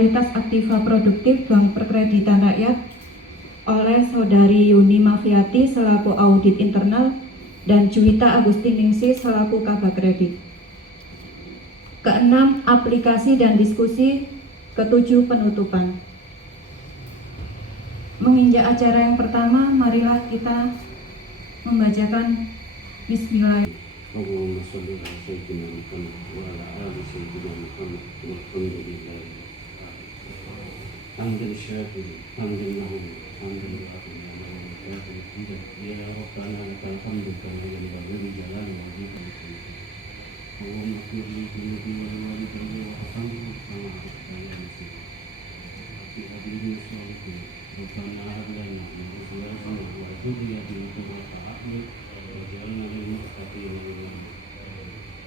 kualitas aktiva produktif Bank Perkreditan Rakyat oleh Saudari Yuni Mafiati selaku audit internal dan Juwita Agustiningsih selaku Kabag Kredit. Keenam, aplikasi dan diskusi. Ketujuh, penutupan. Menginjak acara yang pertama, marilah kita membacakan Bismillah. Allahumma sholli ala sayyidina Muhammad wa ala ali sayyidina Muhammad walhamdulillah. Hamdan syakirin, hamdan mahmud, hamdan lillahi wa lillahi ya Rabbana lakal hamdu kama yanbaghi li jalali wajhika. Allahumma ighfir li dhunubi wa walidayya wa arhamhum kama rabbayani saghira. Rabbi hab li shalihin Rabbana hab lana min azwajina wa dhurriyyatina qurrata a'yun waj'alna lil muttaqina imama.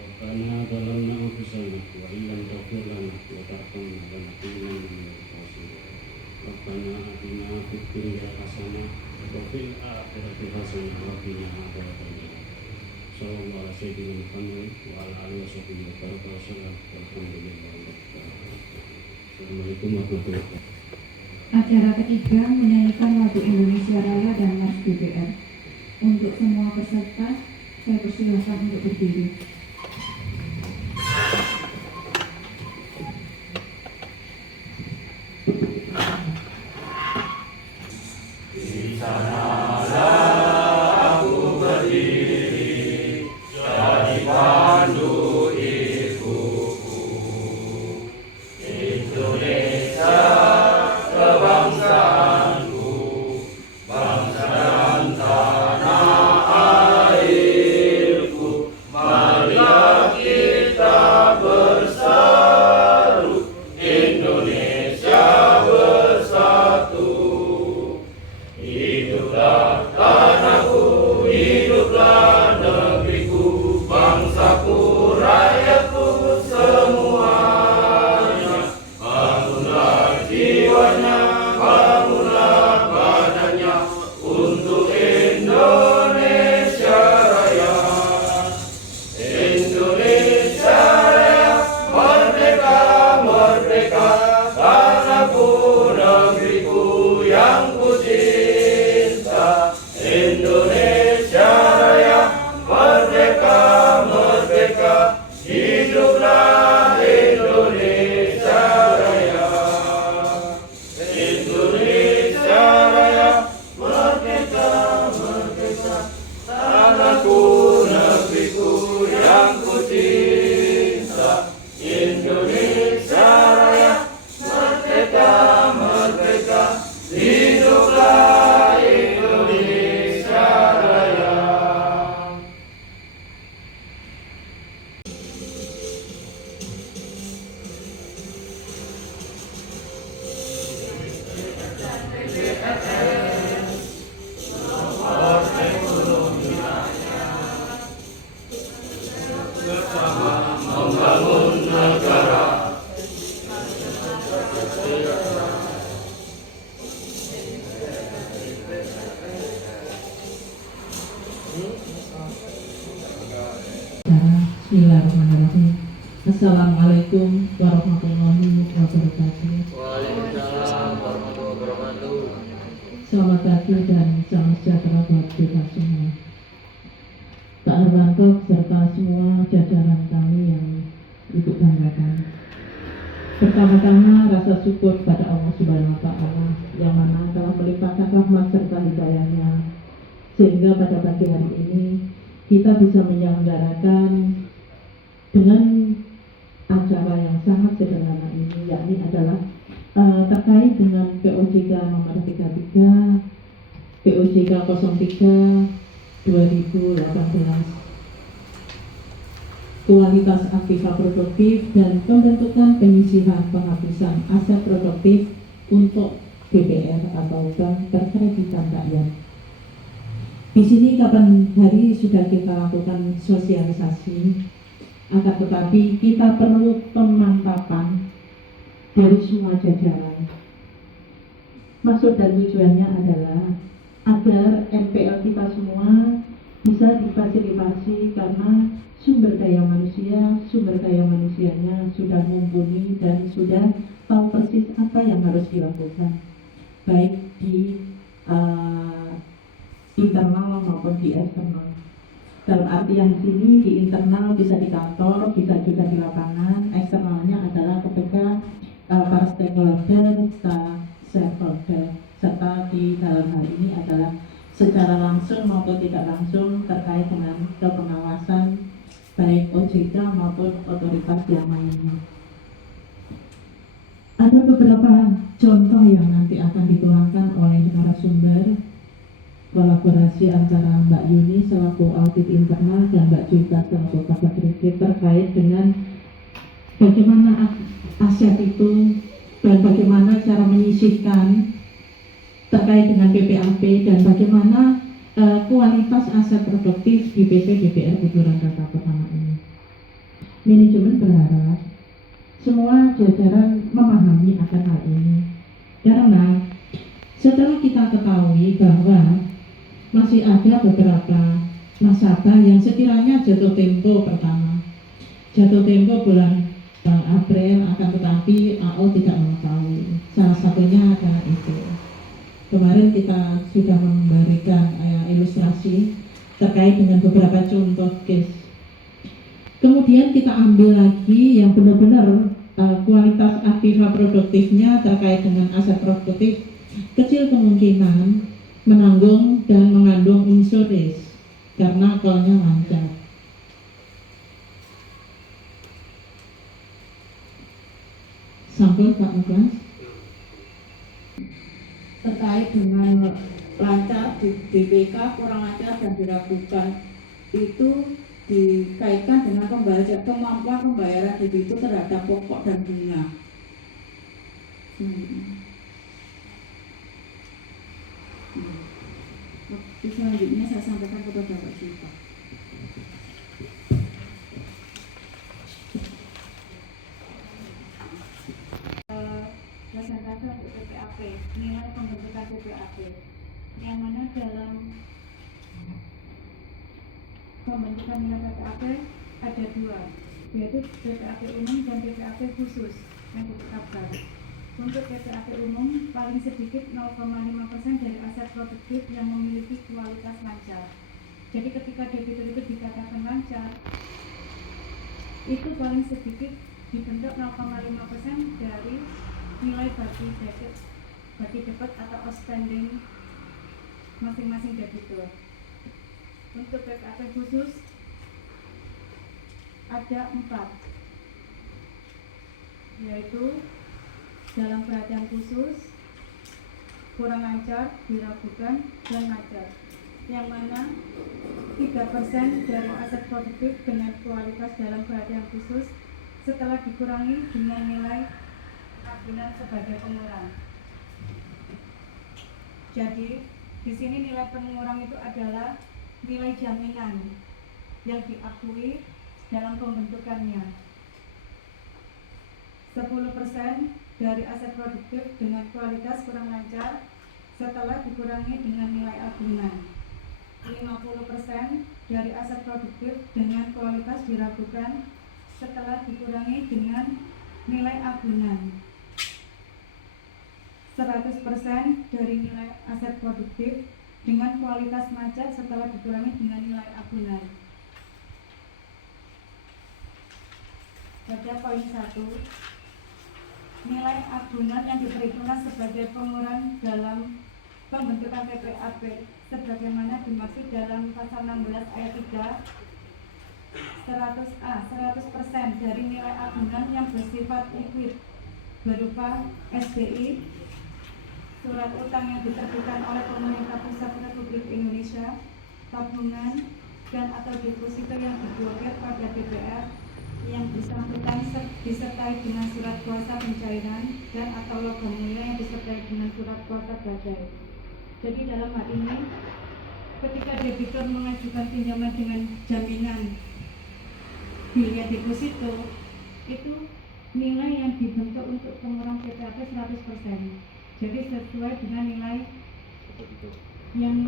Rabbana zalamna anfusana wa in lam taghfir lana wa tarhamna lanakunanna minal khasirin. Rabbana atina fid dunya hasanah wa fil akhirati hasanah wa qina adzabannar. Sallallahu alaihi sayyidina Muhammad wa ala alihi washabbihi wa baraka wasallam. Assalamualaikum warahmatullahi wabarakatuh. Acara ketiga menyanyikan lagu Indonesia Raya dan Mars DPR. Untuk semua peserta, saya persilahkan untuk berdiri. Bismillahirrahmanirrahim. Assalamualaikum warahmatullahi wabarakatuh. Waalaikumsalam warahmatullahi wabarakatuh. Selamat pagi dan salam sejahtera buat kita semua. Pak Harwanto serta semua jajaran kami yang Ibu banggakan. Pertama-tama rasa syukur pada Allah Subhanahu wa Ta'ala yang mana telah melimpahkan rahmat serta hidayahnya sehingga pada pagi hari ini kita bisa menyelenggarakan dengan acara yang sangat sederhana ini, yakni adalah terkait dengan POJK nomor 33 POJK 03 2018 kualitas aktiva produktif dan pembentukan penyisihan penghapusan aset produktif untuk BPR atau Bank Perkreditan Rakyat. Di sini kapan hari sudah kita lakukan sosialisasi, akan tetapi kita perlu pemantapan dari semua jajaran. Maksud dan tujuannya adalah agar NPL kita semua bisa difasilitasi karena sumber daya manusianya sudah mumpuni dan sudah tahu persis dilakukan baik di internal maupun di eksternal. Dalam artian sini di internal bisa di kantor, bisa juga di lapangan. Eksternalnya adalah ketika para stakeholder, shareholder, serta di dalam hal ini adalah secara langsung maupun tidak langsung terkait dengan pengawasan baik OJK maupun otoritas yang lainnya. Ada beberapa contoh yang nanti akan dituangkan oleh narasumber, kolaborasi antara Mbak Yuni selaku audit internal dan Mbak Juwita selaku kabak kredit terkait dengan bagaimana aset itu dan bagaimana cara menyisihkan terkait dengan PPAP dan bagaimana kualitas aset produktif di PT DPR Kuburan Rata pertama ini. Manajemen berharap semua jajaran memahami akan hal ini karena setelah kita ketahui bahwa masih ada beberapa nasabah yang sekiranya jatuh tempo pertama, jatuh tempo bulan April, akan tetapi AO tidak mengetahui. Salah satunya adalah itu. Kemarin kita sudah memberikan ilustrasi terkait dengan beberapa contoh case. Kemudian kita ambil lagi yang benar-benar kualitas aktiva produktifnya terkait dengan aset produktif kecil kemungkinan menanggung dan mengandung unsur risk karena call-nya lancar. Sampul Pak Muklas. Terkait dengan lancar di DPK, kurang lancar dan diragukan, itu dikaitkan dengan kemampuan pembayaran debitur terhadap pokok dan bunga. Selanjutnya saya sampaikan kepada Pak Juwita. Presentasi untuk PPAP, nilai pembentukan PPAP, yang mana dalam pembentukan nilai PPAP ada dua, yaitu PPAP umum dan PPAP khusus yang ditetapkan. Untuk PPAP umum paling sedikit 0,5% dari aset produktif yang memiliki kualitas lancar. Jadi ketika debitur itu dikatakan lancar, itu paling sedikit dibentuk 0,5% dari nilai bagi debit atau outstanding masing-masing debitur. Untuk PPAP khusus ada 4, yaitu dalam perhatian khusus, kurang lancar, diragukan, dan macet, yang mana 3% dari aset produktif dengan kualitas dalam perhatian khusus setelah dikurangi dengan nilai agunan sebagai pengurang. Jadi di sini nilai pengurang itu adalah nilai jaminan yang diakui dalam pembentukannya. 10% dari aset produktif dengan kualitas kurang lancar setelah dikurangi dengan nilai agunan. 50% dari aset produktif dengan kualitas diragukan setelah dikurangi dengan nilai agunan. 100% dari nilai aset produktif dengan kualitas macet setelah dikurangi dengan nilai agunan. Pada poin 1, nilai agunan yang diperhitungkan sebagai pengurang dalam pembentukan PPAP sebagaimana dimaksud dalam pasal 16 ayat 3 100A 100% dari nilai agunan yang bersifat liquid berupa SBI, surat utang yang diterbitkan oleh pemerintah pusat Republik Indonesia, tabungan dan atau deposito yang diblokir pada DPR yang bersangkutan disertai dengan surat kuasa pencairan dan atau logam mulia yang disertai dengan surat kuasa badai. Jadi dalam hal ini, ketika debitur mengajukan pinjaman dengan jaminan biaya deposito, itu nilai yang dibentuk untuk pengurang PPAP 100%. Jadi sesuai dengan nilai yang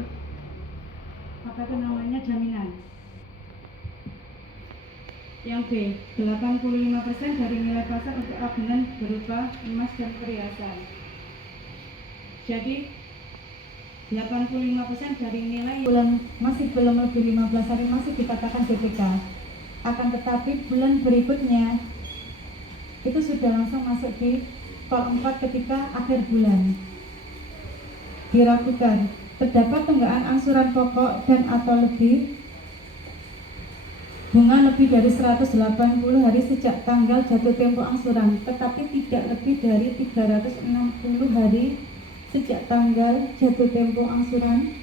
jaminan. Yang B, 85% dari nilai pasar untuk agunan berupa emas dan perhiasan. Jadi 85% dari nilai bulan masih belum lebih 15 hari masih dikatakan DPK. Akan tetapi bulan berikutnya itu sudah langsung masuk di tol 4 ketika akhir bulan. Diragukan terdapat tunggakan angsuran pokok dan atau lebih bunga lebih dari 180 hari sejak tanggal jatuh tempo angsuran, tetapi tidak lebih dari 360 hari sejak tanggal jatuh tempo angsuran,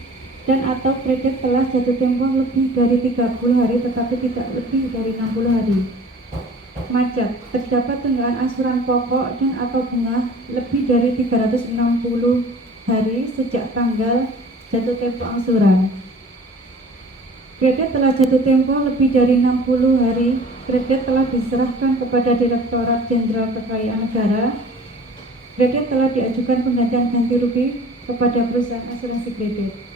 dan atau kredit telah jatuh tempo lebih dari 30 hari tetapi tidak lebih dari 60 hari. Macet, terdapat tunggakan angsuran pokok dan atau bunga lebih dari 360 hari sejak tanggal jatuh tempo angsuran. Kredit telah jatuh tempo lebih dari 60 hari, kredit telah diserahkan kepada Direktorat Jenderal Kekayaan Negara, kredit telah diajukan penggantian ganti rugi kepada perusahaan asuransi kredit.